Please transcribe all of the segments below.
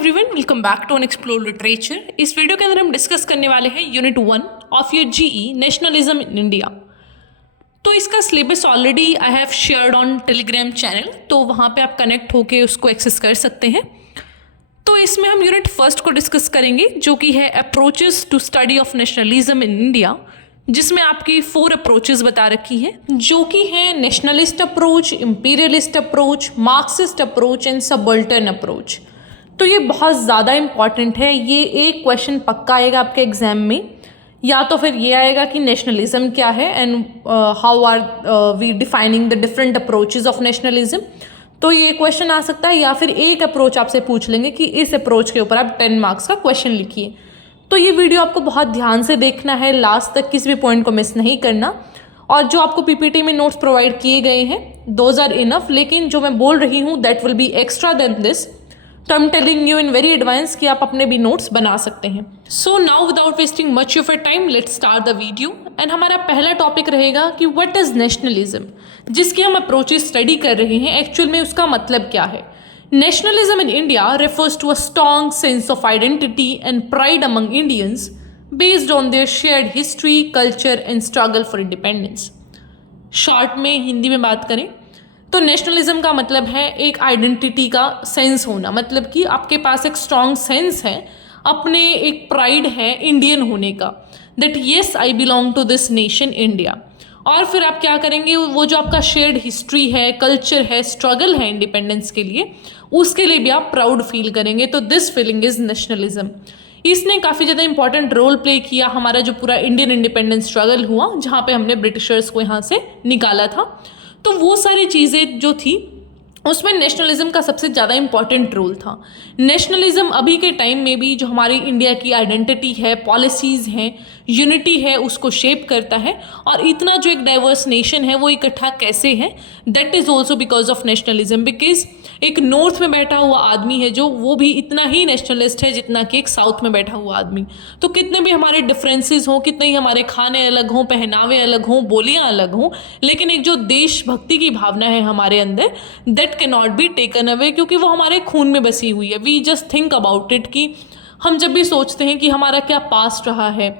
Everyone, welcome back to unexplored literature. इस video के अंदर हम डिस्कस करने वाले हैं unit 1 of your GE nationalism in India. तो इसका syllabus already I have shared on Telegram channel, तो वहाँ पे आप कनेक्ट होके उसको एक्सेस कर सकते हैं। तो इसमें हम यूनिट फर्स्ट को डिस्कस करेंगे, जो कि है approaches to study of nationalism in India, जिसमें आपकी 4 अप्रोचेस बता रखी हैं, जो कि है nationalist approach, imperialist approach, Marxist approach and subaltern approach. तो ये बहुत ज़्यादा इंपॉर्टेंट है। ये एक क्वेश्चन पक्का आएगा आपके एग्जाम में, या तो फिर ये आएगा कि नेशनलिज्म क्या है and how are we defining the different approaches of nationalism. तो ये क्वेश्चन आ सकता है, या फिर एक अप्रोच आपसे पूछ लेंगे कि इस अप्रोच के ऊपर आप 10 मार्क्स का क्वेश्चन लिखिए। तो ये वीडियो आपको बहुत ध्यान से देखना है, लास्ट तक किसी भी पॉइंट को मिस नहीं करना। और जो आपको पीपीटी में नोट्स प्रोवाइड किए गए हैं दोज आर इनफ, लेकिन जो मैं बोल रही हूँ that will be extra then this. तो I am telling you in very advance कि आप अपने भी नोट्स बना सकते हैं। So now without wasting much of your time, let's start the video. And हमारा पहला टॉपिक रहेगा कि व्हाट इज नेशनलिज्म, जिसकी हम अप्रोचेस स्टडी कर रहे हैं। एक्चुअल में उसका मतलब क्या है? Nationalism in India refers to a strong sense of identity and pride among Indians based on their shared history, culture and struggle for independence. Short में हिंदी में बात करें तो नेशनलिज्म का मतलब है एक आइडेंटिटी का सेंस होना, मतलब कि आपके पास एक स्ट्रॉन्ग सेंस है, अपने एक प्राइड है इंडियन होने का, that yes I belong to this nation India. और फिर आप क्या करेंगे, वो जो आपका शेयर्ड हिस्ट्री है, कल्चर है, स्ट्रगल है इंडिपेंडेंस के लिए, उसके लिए भी आप प्राउड फील करेंगे। तो दिस फीलिंग इज नेशनलिज्म। इसने काफ़ी ज़्यादा इंपॉर्टेंट रोल प्ले किया हमारा जो पूरा इंडियन इंडिपेंडेंस स्ट्रगल हुआ, जहाँ पे हमने ब्रिटिशर्स को यहाँ से निकाला था। तो वो सारी चीज़ें जो थी उसमें नेशनलिज्म का सबसे ज़्यादा इंपॉर्टेंट रोल था। नेशनलिज्म अभी के टाइम में भी जो हमारी इंडिया की आइडेंटिटी है, पॉलिसीज़ हैं, यूनिटी है, उसको शेप करता है। और इतना जो एक डाइवर्स नेशन है वो इकट्ठा कैसे है, that is also because of nationalism. Because एक नॉर्थ में बैठा हुआ आदमी है जो, वो भी इतना ही नेशनलिस्ट है जितना कि एक साउथ में बैठा हुआ आदमी। तो कितने भी हमारे डिफरेंसेस हों, कितने ही हमारे खाने अलग हों, पहनावे अलग हों, बोलियाँ अलग हों, लेकिन एक जो देशभक्ति की भावना है हमारे अंदर, that can not be taken away, क्योंकि वो हमारे खून में बसी हुई है। We just think about it कि हम जब भी सोचते हैं कि हमारा क्या पास्ट रहा है,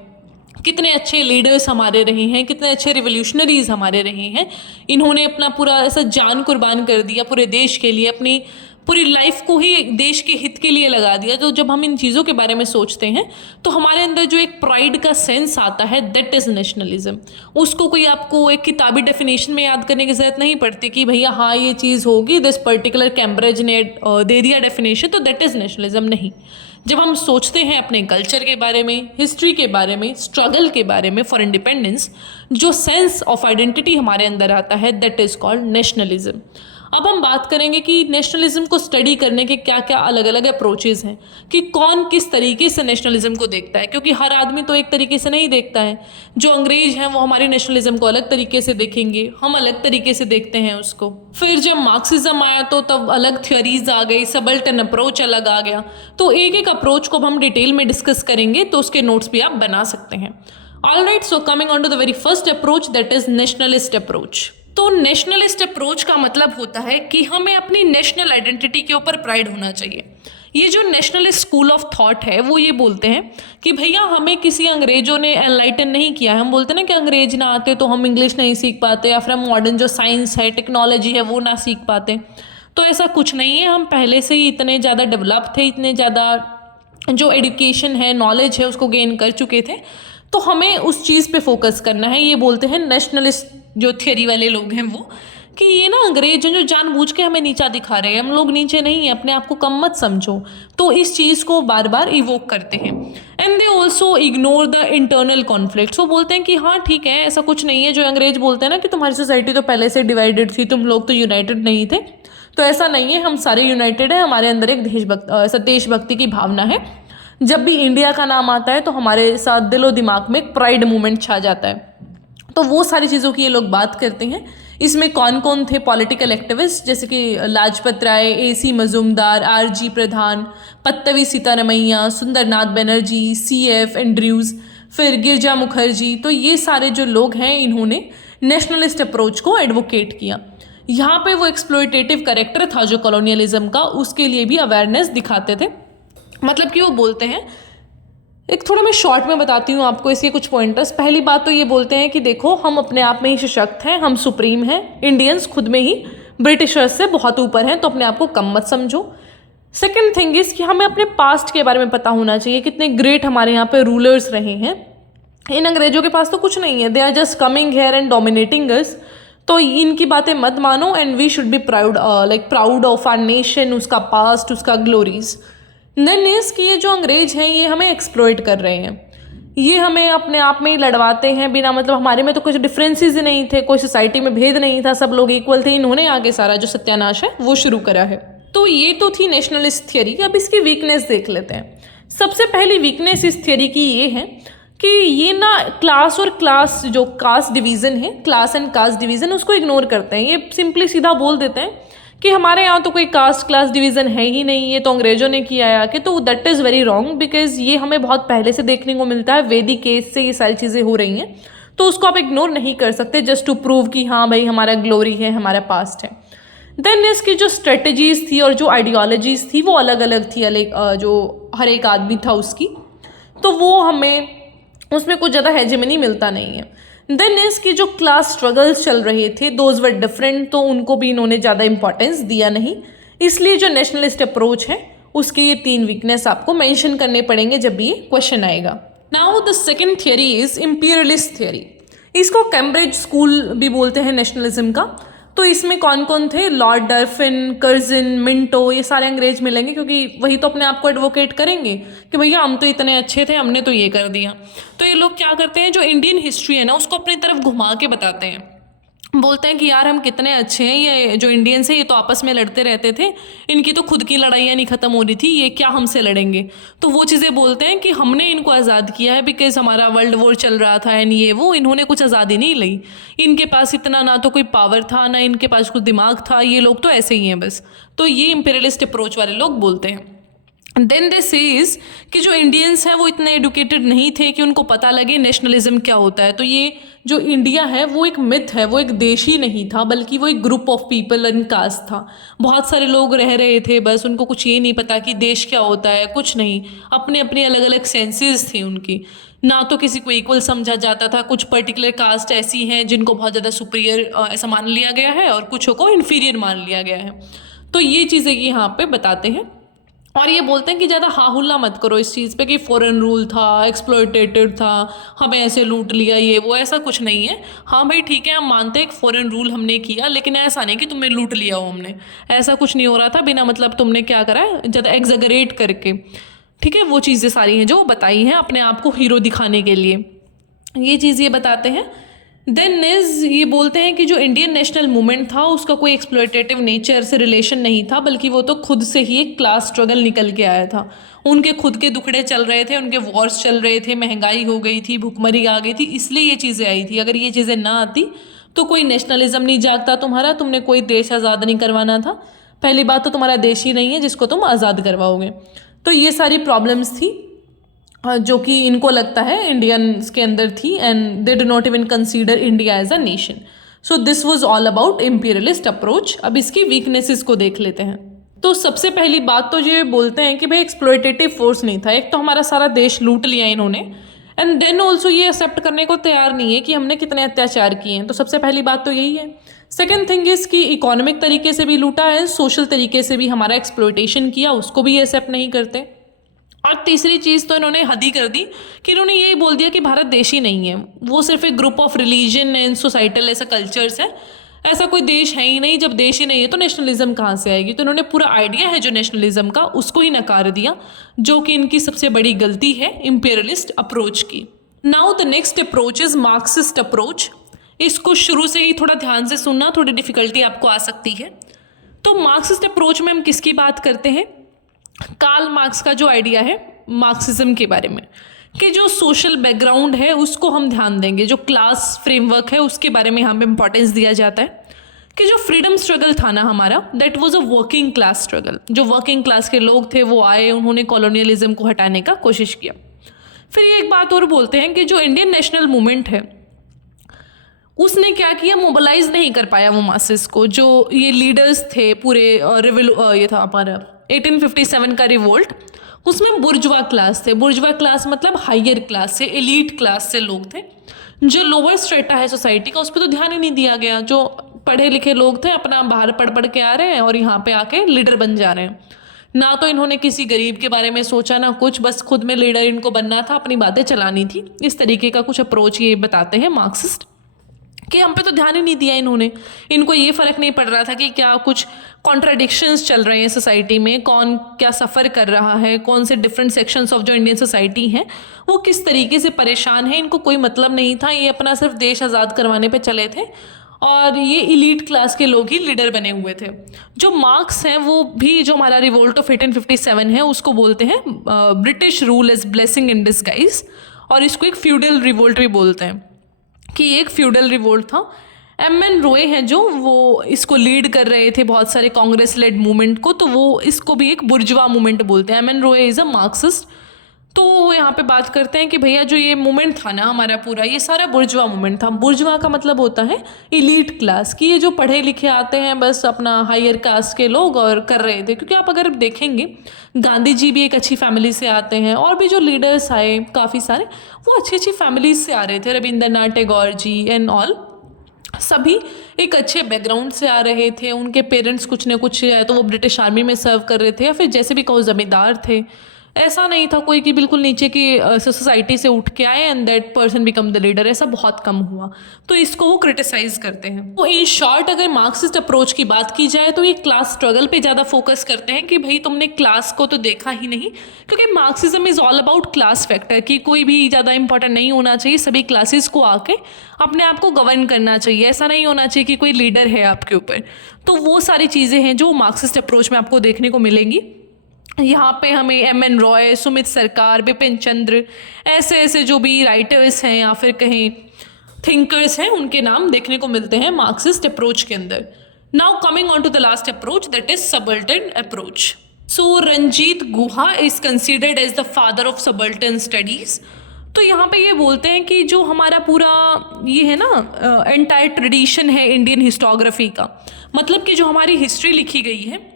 कितने अच्छे लीडर्स हमारे रहे हैं, कितने अच्छे रिवोल्यूशनरीज हमारे रहे हैं, इन्होंने अपना पूरा ऐसा जान कुर्बान कर दिया पूरे देश के लिए, अपनी पूरी लाइफ को ही देश के हित के लिए लगा दिया। तो जब हम इन चीज़ों के बारे में सोचते हैं तो हमारे अंदर जो एक प्राइड का सेंस आता है, दैट इज़ नेशनलिज्म। उसको कोई आपको एक किताबी डेफिनेशन में याद करने की ज़रूरत नहीं पड़ती कि भैया हाँ ये चीज़ होगी, दिस पर्टिकुलर कैम्ब्रिज ने दे दिया डेफिनेशन तो दैट इज़ नेशनलिज्म। नहीं, जब हम सोचते हैं अपने कल्चर के बारे में, हिस्ट्री के बारे में, स्ट्रगल के बारे में फॉर इंडिपेंडेंस, जो सेंस ऑफ आइडेंटिटी हमारे अंदर आता है, दैट इज़ कॉल्ड नेशनलिज्म। अब हम बात करेंगे कि नेशनलिज्म को स्टडी करने के क्या क्या अलग अलग अप्रोचेज़ हैं, कि कौन किस तरीके से नेशनलिज्म को देखता है, क्योंकि हर आदमी तो एक तरीके से नहीं देखता है। जो अंग्रेज हैं वो हमारी नेशनलिज्म को अलग तरीके से देखेंगे, हम अलग तरीके से देखते हैं उसको। फिर जब मार्क्सिज्म आया तो तब अलग थ्योरीज आ गई, सबल्टन अप्रोच अलग आ गया। तो एक एक अप्रोच को हम डिटेल में डिस्कस करेंगे, तो उसके नोट्स भी आप बना सकते हैं। Alright, so coming on to the very first approach, that is nationalist approach. तो नेशनलिस्ट अप्रोच का मतलब होता है कि हमें अपनी नेशनल आइडेंटिटी के ऊपर प्राइड होना चाहिए। ये जो नेशनलिस्ट स्कूल ऑफ थॉट है वो ये बोलते हैं कि भैया हमें किसी अंग्रेजों ने एनलाइटन नहीं किया है। हम बोलते हैं ना कि अंग्रेज ना आते तो हम इंग्लिश नहीं सीख पाते, या फिर हम मॉडर्न जो साइंस है, टेक्नोलॉजी है, वो ना सीख पाते। तो ऐसा कुछ नहीं है, हम पहले से ही इतने ज़्यादा डेवलप थे, इतने ज़्यादा जो एजुकेशन है, नॉलेज है, उसको गेन कर चुके थे। तो हमें उस चीज़ पे फोकस करना है। ये बोलते हैं नेशनलिस्ट जो थियरी वाले लोग हैं वो, कि ये ना अंग्रेज हैं जो जानबूझ के हमें नीचा दिखा रहे हैं, हम लोग नीचे नहीं हैं, अपने आप को कम मत समझो। तो इस चीज़ को बार बार इवोक करते हैं। And they also ignore the internal conflicts. वो बोलते हैं कि हाँ ठीक है, ऐसा कुछ नहीं है। जो अंग्रेज बोलते हैं ना कि तुम्हारी सोसाइटी तो पहले से डिवाइडेड थी, तुम लोग तो यूनाइटेड नहीं थे, तो ऐसा नहीं है, हम सारे यूनाइटेड हैं, हमारे अंदर एक देशभक्ति की भावना है। जब भी इंडिया का नाम आता है तो हमारे साथ दिलो दिमाग में एक प्राइड मूवमेंट छा जाता है। तो वो सारी चीज़ों की ये लोग बात करते हैं। इसमें कौन कौन थे पॉलिटिकल एक्टिविस्ट, जैसे कि लाजपत राय, AC मजूमदार, RG प्रधान, पत्तवी सीतारमैया, सुंदरनाथ बनर्जी, CF एंड्रयूज़, फिर गिरजा मुखर्जी। तो ये सारे जो लोग हैं इन्होंने नेशनलिस्ट अप्रोच को एडवोकेट किया। यहाँ पे वो एक्सप्लॉयटेटिव कैरेक्टर था जो कॉलोनियलिज्म का, उसके लिए भी अवेयरनेस दिखाते थे। मतलब कि वो बोलते हैं, एक थोड़ा मैं शॉर्ट में बताती हूँ आपको इसके कुछ पॉइंटर्स। पहली बात तो ये बोलते हैं कि देखो हम अपने आप में ही सशक्त हैं, हम सुप्रीम हैं, इंडियंस खुद में ही ब्रिटिशर्स से बहुत ऊपर हैं, तो अपने आप को कम मत समझो। सेकेंड थिंग इज़ कि हमें अपने पास्ट के बारे में पता होना चाहिए, कितने ग्रेट हमारे यहाँ पे रूलर्स रहे हैं। इन अंग्रेजों के पास तो कुछ नहीं है, they are just coming here and dominating us. तो इनकी बातें मत मानो, and we should be proud, like proud of our nation, उसका पास्ट, उसका ग्लोरीज। देन इज कि ये जो अंग्रेज हैं ये हमें एक्सप्लॉइट कर रहे हैं, ये हमें अपने आप में ही लड़वाते हैं बिना मतलब, हमारे में तो कुछ डिफरेंसेस ही नहीं थे, कोई सोसाइटी में भेद नहीं था, सब लोग इक्वल थे। इन्होंने आगे सारा जो सत्यानाश है वो शुरू करा है। तो ये तो थी नेशनलिस्ट थियरी। अब इसकी वीकनेस देख लेते हैं। सबसे पहली वीकनेस इस थियरी की ये है कि ये ना क्लास और क्लास, जो कास्ट डिवीज़न है, क्लास एंड कास्ट डिवीज़न, उसको इग्नोर करते हैं। ये सिंपली सीधा बोल देते हैं कि हमारे यहाँ तो कोई कास्ट क्लास डिवीज़न है ही नहीं, ये तो अंग्रेजों ने किया है आके। तो that is very wrong, because ये हमें बहुत पहले से देखने को मिलता है, वैदिक एज से ये सारी चीज़ें हो रही हैं। तो उसको आप इग्नोर नहीं कर सकते जस्ट टू प्रूव कि हाँ भाई हमारा ग्लोरी है, हमारा पास्ट है। देन इसकी जो स्ट्रेटजीज थी और जो आइडियोलॉजीज थी वो अलग अलग थी, जो हर एक आदमी था उसकी, तो वो हमें उसमें कुछ ज़्यादा हेजेमनी मिलता नहीं है। देन इसकी जो क्लास स्ट्रगल्स चल रहे थे दोज वर डिफरेंट, तो उनको भी इन्होंने ज़्यादा इंपॉर्टेंस दिया नहीं। इसलिए जो नेशनलिस्ट अप्रोच है उसके ये 3 वीकनेस आपको मेंशन करने पड़ेंगे जब भी ये क्वेश्चन आएगा। Now the second theory is imperialist theory. इसको कैम्ब्रिज स्कूल भी बोलते हैं नेशनलिज्म का। तो इसमें कौन कौन थे? लॉर्ड डर्फिन, कर्जिन, मिंटो, ये सारे अंग्रेज मिलेंगे, क्योंकि वही तो अपने आप को एडवोकेट करेंगे कि भैया हम तो इतने अच्छे थे, हमने तो ये कर दिया। तो ये लोग क्या करते हैं, जो इंडियन हिस्ट्री है ना उसको अपनी तरफ घुमा के बताते हैं। बोलते हैं कि यार हम कितने अच्छे हैं, ये जो इंडियंस हैं ये तो आपस में लड़ते रहते थे, इनकी तो खुद की लड़ाइयाँ नहीं ख़त्म हो रही थी, ये क्या हमसे लड़ेंगे। तो वो चीज़ें बोलते हैं कि हमने इनको आज़ाद किया है बिकॉज हमारा वर्ल्ड वॉर चल रहा था एंड ये वो, इन्होंने कुछ आज़ादी नहीं ली, इनके पास इतना ना तो कोई पावर था ना इनके पास कुछ दिमाग था, ये लोग तो ऐसे ही हैं बस। तो ये इंपीरियलिस्ट अप्रोच वाले लोग बोलते हैं। देन दे सेज कि जो इंडियंस हैं वो इतने एडुकेटेड नहीं थे कि उनको पता लगे नेशनलिज्म क्या होता है। तो ये जो इंडिया है वो एक मिथ है, वो एक देश ही नहीं था, बल्कि वो एक group of people and caste था। बहुत सारे लोग रह रहे थे, बस उनको कुछ ये नहीं पता कि देश क्या होता है, कुछ नहीं, अपने अपनी अलग अलग सेंसेस थी उनकी, ना तो किसी को इक्वल समझा जाता था। कुछ पर्टिकुलर कास्ट ऐसी हैं जिनको बहुत ज़्यादा सुपीरियर ऐसा मान लिया गया है और कुछों को इन्फीरियर मान लिया गया है। तो ये चीज़ें यहाँ पे बताते हैं और ये बोलते हैं कि ज़्यादा हाहुल्ला मत करो इस चीज़ पे कि फॉरेन रूल था, एक्सप्लॉयटेटेड था, हमें ऐसे लूट लिया, ये वो, ऐसा कुछ नहीं है। हाँ भाई ठीक है, हम मानते हैं कि फॉरेन रूल हमने किया, लेकिन ऐसा नहीं कि तुम्हें लूट लिया हो हमने, ऐसा कुछ नहीं हो रहा था। बिना मतलब तुमने क्या करा है, ज़्यादा एग्जैगरेट करके, ठीक है, वो चीज़ें सारी हैं जो बताई हैं अपने आप को हीरो दिखाने के लिए, ये चीज़ ये बताते हैं। देन इज ये बोलते हैं कि जो इंडियन नेशनल मूवमेंट था उसका कोई एक्सप्लॉयटेटिव नेचर से रिलेशन नहीं था, बल्कि वो तो खुद से ही एक क्लास स्ट्रगल निकल के आया था। उनके खुद के दुखड़े चल रहे थे, उनके वॉर्स चल रहे थे, महंगाई हो गई थी, भुखमरी आ गई थी, इसलिए ये चीज़ें आई थी। अगर ये चीज़ें ना आती तो कोई नेशनलिज्म नहीं जागता तुम्हारा, तुमने कोई देश आज़ाद नहीं करवाना था। पहली बात तो तुम्हारा देश ही नहीं है जिसको तुम आज़ाद करवाओगे। तो ये सारी प्रॉब्लम्स थी जो कि इनको लगता है इंडियंस के अंदर थी, and they do not even consider India as a nation. So this was all about imperialist approach. अब इसकी वीकनेसेस को देख लेते हैं। तो सबसे पहली बात तो ये बोलते हैं कि भाई एक्सप्लॉयटेटिव फोर्स नहीं था। एक तो हमारा सारा देश लूट लिया इन्होंने, एंड देन ऑल्सो ये एक्सेप्ट करने को तैयार नहीं है कि हमने कितने अत्याचार किए हैं। तो सबसे पहली बात तो यही है। सेकेंड थिंग इज़ कि इकोनॉमिक तरीके से भी लूटा है, सोशल तरीके से भी हमारा एक्सप्लॉयटेशन किया, उसको भी ये एक्सेप्ट नहीं करते। और तीसरी चीज़ तो इन्होंने हद ही कर दी कि इन्होंने यही बोल दिया कि भारत देश ही नहीं है, वो सिर्फ एक group of religion and societal ऐसा कल्चर्स है, ऐसा कोई देश है ही नहीं। जब देश ही नहीं है तो नेशनलिज्म कहाँ से आएगी। तो इन्होंने पूरा आइडिया है जो नेशनलिज्म का उसको ही नकार दिया, जो कि इनकी सबसे बड़ी गलती है इम्पीरियलिस्ट अप्रोच की। Now the next approach is Marxist approach. इसको शुरू से ही थोड़ा ध्यान से सुनना, थोड़ी डिफिकल्टी आपको आ सकती है। तो मार्क्सिस्ट अप्रोच में हम किसकी बात करते हैं? कार्ल मार्क्स का जो आइडिया है मार्क्सिज्म के बारे में, कि जो सोशल बैकग्राउंड है उसको हम ध्यान देंगे, जो क्लास फ्रेमवर्क है उसके बारे में यहाँ पे इंपॉर्टेंस दिया जाता है, कि जो फ्रीडम स्ट्रगल था ना हमारा, that was a working class struggle. जो वर्किंग क्लास के लोग थे वो आए, उन्होंने कॉलोनियलिज्म को हटाने का कोशिश किया। फिर ये एक बात और बोलते हैं कि जो इंडियन नेशनल मूवमेंट है उसने क्या किया, मोबिलाइज नहीं कर पाया वो मासेस को। जो ये लीडर्स थे पूरे ये था हमारा 1857 का रिवोल्ट, उसमें बुर्जुआ क्लास थे। बुर्जुआ क्लास मतलब हायर क्लास से, एलीट क्लास से लोग थे। जो लोअर स्ट्रेटा है सोसाइटी का, उस पर तो ध्यान ही नहीं दिया गया। जो पढ़े लिखे लोग थे अपना बाहर पढ़ पढ़ के आ रहे हैं और यहाँ पे आके लीडर बन जा रहे हैं। ना तो इन्होंने किसी गरीब के बारे में सोचा ना कुछ, बस खुद में लीडर इनको बनना था, अपनी बातें चलानी थी। इस तरीके का कुछ अप्रोच ये बताते हैं मार्क्सिस्ट, कि हम पे तो ध्यान ही नहीं दिया इन्होंने। इनको ये फ़र्क नहीं पड़ रहा था कि क्या कुछ कॉन्ट्राडिक्शंस चल रहे हैं सोसाइटी में, कौन क्या सफ़र कर रहा है, कौन से डिफरेंट सेक्शंस ऑफ जो इंडियन सोसाइटी हैं वो किस तरीके से परेशान है। इनको कोई मतलब नहीं था, ये अपना सिर्फ देश आज़ाद करवाने पे चले थे और ये इलीट क्लास के लोग ही लीडर बने हुए थे। जो मार्क्स हैं वो भी, जो हमारा रिवोल्ट ऑफ 1857 है उसको बोलते हैं British rule is blessing in disguise, और इसको एक फ्यूडल रिवोल्ट भी बोलते हैं कि एक फ्यूडल रिवोल्ट था। एम.एन. रॉय हैं जो वो इसको लीड कर रहे थे बहुत सारे कांग्रेस लेड मूवमेंट को, तो वो इसको भी एक बुर्जुआ मूवमेंट बोलते हैं। M.N.. Roy is a Marxist. तो वो यहाँ पे बात करते हैं कि भैया जो ये मूवमेंट था ना हमारा पूरा, ये सारा बुर्जुआ मूवमेंट था। बुर्जुआ का मतलब होता है इलीट क्लास, कि ये जो पढ़े लिखे आते हैं बस अपना हायर कास्ट के लोग और कर रहे थे। क्योंकि आप अगर देखेंगे गांधी जी भी एक अच्छी फैमिली से आते हैं, और भी जो लीडर्स आए काफ़ी सारे वो अच्छी अच्छी फैमिलीज से आ रहे थे। रविंद्रनाथ टैगोर जी एंड ऑल, सभी एक अच्छे बैकग्राउंड से आ रहे थे। उनके पेरेंट्स कुछ न कुछ या तो वो ब्रिटिश आर्मी में सर्व कर रहे थे या फिर जैसे भी कहो ज़मींदार थे। ऐसा नहीं था कोई कि बिल्कुल नीचे की सोसाइटी से उठ के आए and that person become the leader, ऐसा बहुत कम हुआ। तो इसको वो क्रिटिसाइज करते हैं। तो इन शॉर्ट अगर मार्क्सिस्ट अप्रोच की बात की जाए तो ये क्लास स्ट्रगल पे ज़्यादा फोकस करते हैं कि भाई तुमने क्लास को तो देखा ही नहीं, क्योंकि Marxism is all about class factor, कि कोई भी ज़्यादा इंपॉर्टेंट नहीं होना चाहिए, सभी क्लासेस को आके अपने आप को गवर्न करना चाहिए। ऐसा नहीं होना चाहिए कि कोई लीडर है आपके ऊपर। तो वो सारी चीज़ें हैं जो मार्क्सिस्ट अप्रोच में आपको देखने को मिलेंगी। यहाँ पे हमें एम.एन. रॉय, सुमित सरकार, बिपिन चंद्र, ऐसे ऐसे जो भी राइटर्स हैं या फिर कहें थिंकर्स हैं, उनके नाम देखने को मिलते हैं मार्क्सिस्ट अप्रोच के अंदर। Now coming on to the last approach, that is subaltern approach. So Ranjit Guha is considered as the father of subaltern studies. तो यहाँ पे ये बोलते हैं कि जो हमारा पूरा ये है ना एंटायर ट्रेडिशन है इंडियन हिस्टोग्राफी का, मतलब कि जो हमारी हिस्ट्री लिखी गई है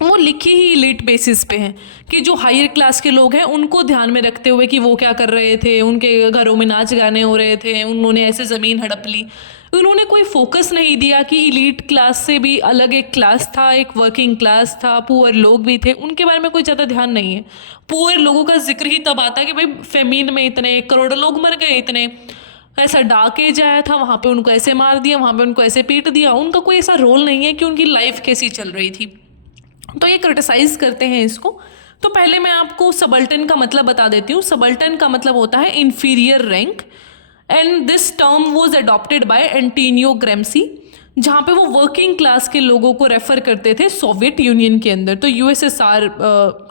वो लिखी ही इलीट बेसिस पे है, कि जो हायर क्लास के लोग हैं उनको ध्यान में रखते हुए कि वो क्या कर रहे थे, उनके घरों में नाच गाने हो रहे थे, उन्होंने ऐसे ज़मीन हड़प ली। उन्होंने कोई फोकस नहीं दिया कि इलीट क्लास से भी अलग एक क्लास था, एक वर्किंग क्लास था, पुअर लोग भी थे, उनके बारे में कोई ज़्यादा ध्यान नहीं है। पुअर लोगों का जिक्र ही तब आता है कि भाई फेमीन में इतने करोड़ों लोग मर गए, इतने ऐसा डाके जाया था, वहाँ पे उनको ऐसे मार दिया, वहाँ पे उनको ऐसे पीट दिया। उनका कोई ऐसा रोल नहीं है कि उनकी लाइफ कैसी चल रही थी। तो ये क्रिटिसाइज करते हैं इसको। तो पहले मैं आपको सबल्टन का मतलब बता देती हूँ। सबल्टन का मतलब होता है inferior rank, and this term was adopted by Antonio Gramsci, जहाँ पे वो वर्किंग क्लास के लोगों को रेफर करते थे सोवियत यूनियन के अंदर। तो यूएसएसआर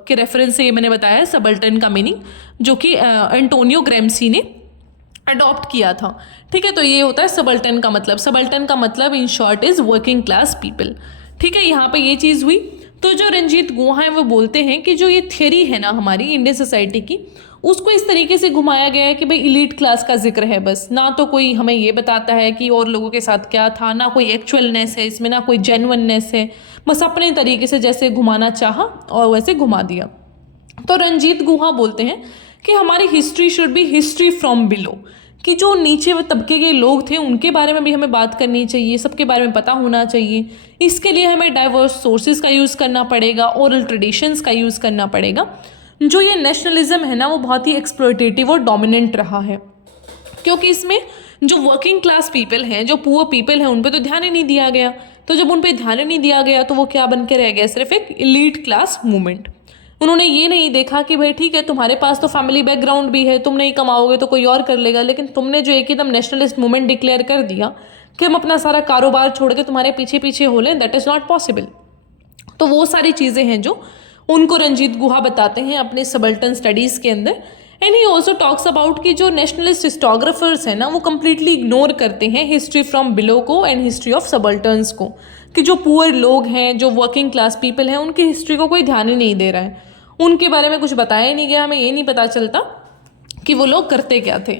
के रेफरेंस से ये मैंने बताया है सबल्टन का मीनिंग, जो कि एंटोनियो ग्राम्सी ने अडॉप्ट किया था। ठीक है, तो ये होता है सबल्टन का मतलब। सबल्टन का मतलब in short is working class people. ठीक है, यहाँ पे ये चीज़ हुई। तो जो रंजीत गुहा हैं वो बोलते हैं कि जो ये थियरी है ना हमारी इंडियन सोसाइटी की, उसको इस तरीके से घुमाया गया है कि भाई इलीट क्लास का जिक्र है बस, ना तो कोई हमें ये बताता है कि और लोगों के साथ क्या था, ना कोई एक्चुअलनेस है इसमें, ना कोई जेन्युइननेस है, बस अपने तरीके से जैसे घुमाना चाहा और वैसे घुमा दिया। तो रंजीत गुहा बोलते हैं कि हमारी history should be history from below, कि जो नीचे वो तबके के लोग थे उनके बारे में भी हमें बात करनी चाहिए, सबके बारे में पता होना चाहिए। इसके लिए हमें डाइवर्स सोर्सेज का यूज़ करना पड़ेगा, ओरल ट्रेडिशंस का यूज़ करना पड़ेगा। जो ये नेशनलिज्म है ना वो बहुत ही एक्सप्लॉयटेटिव और डोमिनेंट रहा है, क्योंकि इसमें जो वर्किंग क्लास पीपल हैं, जो पुअर पीपल हैं, उन पर तो ध्यान ही नहीं दिया गया। तो जब उन पर ध्यान ही नहीं दिया गया तो वो क्या बन के रह गया, सिर्फ एक इलीट क्लास मूवमेंट। उन्होंने ये नहीं देखा कि भाई ठीक है तुम्हारे पास तो फैमिली बैकग्राउंड भी है, तुम नहीं कमाओगे तो कोई और कर लेगा, लेकिन तुमने जो एकदम नेशनलिस्ट मूवमेंट डिक्लेयर कर दिया कि हम अपना सारा कारोबार छोड़ के तुम्हारे पीछे पीछे हो लें, दैट इज़ नॉट पॉसिबल। तो वो सारी चीज़ें हैं जो उनको रंजीत गुहा बताते हैं अपने सबल्टन स्टडीज़ के अंदर। And he also talks about कि जो नेशनलिस्ट हिस्टोग्राफर्स हैं ना वो कम्प्लीटली इग्नोर करते हैं हिस्ट्री फ्रॉम बिलो को एंड हिस्ट्री ऑफ सबल्टन्स को, कि जो पुअर लोग हैं, जो वर्किंग क्लास पीपल हैं, उनकी हिस्ट्री को कोई ध्यान ही नहीं दे रहा है, उनके बारे में कुछ बताया ही नहीं गया, हमें ये नहीं पता चलता कि वो लोग करते क्या थे।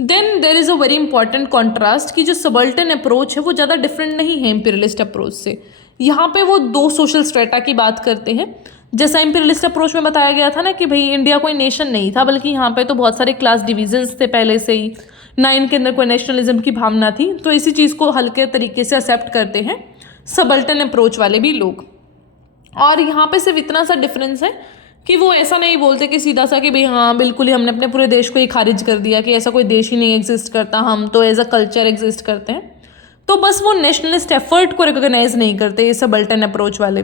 Then there is a very important contrast कि जो सबल्टन अप्रोच है वो ज़्यादा डिफरेंट नहीं है इंपीरियलिस्ट अप्रोच से। यहाँ पे वो दो सोशल स्ट्रेटा की बात करते हैं, जैसा इंपीरियलिस्ट अप्रोच में बताया गया था ना कि भाई इंडिया कोई नेशन नहीं था, बल्कि यहाँ पे तो बहुत सारे क्लास डिविजन्स थे पहले से ही, ना इनके अंदर कोई नेशनलिज्म की भावना थी। तो इसी चीज़ को हल्के तरीके से एक्सेप्ट करते हैं सबल्टन अप्रोच वाले भी लोग। और यहाँ पे सिर्फ इतना सा डिफरेंस है कि वो ऐसा नहीं बोलते कि सीधा सा कि भाई हाँ बिल्कुल ही हमने अपने पूरे देश को ही खारिज कर दिया कि ऐसा कोई देश ही नहीं एग्जिस्ट करता, हम तो एज अ कल्चर एग्जिस्ट करते हैं। तो बस वो नेशनलिस्ट एफर्ट को रिकॉग्नाइज नहीं करते ये सबल्टन अप्रोच वाले।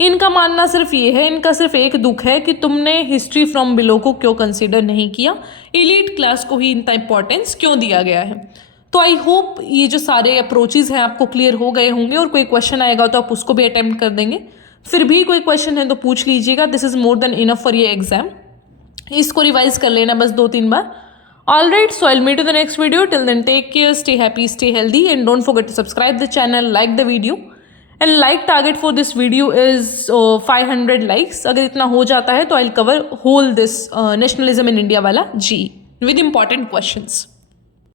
इनका मानना सिर्फ ये है, इनका सिर्फ एक दुख है कि तुमने हिस्ट्री फ्रॉम बिलो को क्यों कंसीडर नहीं किया, एलीट क्लास को ही इतना इंपॉर्टेंस क्यों दिया गया है। तो आई होप ये जो सारे अप्रोचेज हैं आपको क्लियर हो गए होंगे, और कोई क्वेश्चन आएगा तो आप उसको भी अटेम्प्ट कर देंगे। फिर भी कोई क्वेश्चन है तो पूछ लीजिएगा, this is more than enough for ये एग्जाम। इसको रिवाइज कर लेना बस 2-3 बार। All right, so I'll meet you in the next video. Till then, take care, stay happy, stay healthy, and don't forget to subscribe the channel, like the video, and like target for this video is 500 likes. अगर इतना हो जाता है तो I'll cover whole this nationalism in India वाला GE with important questions.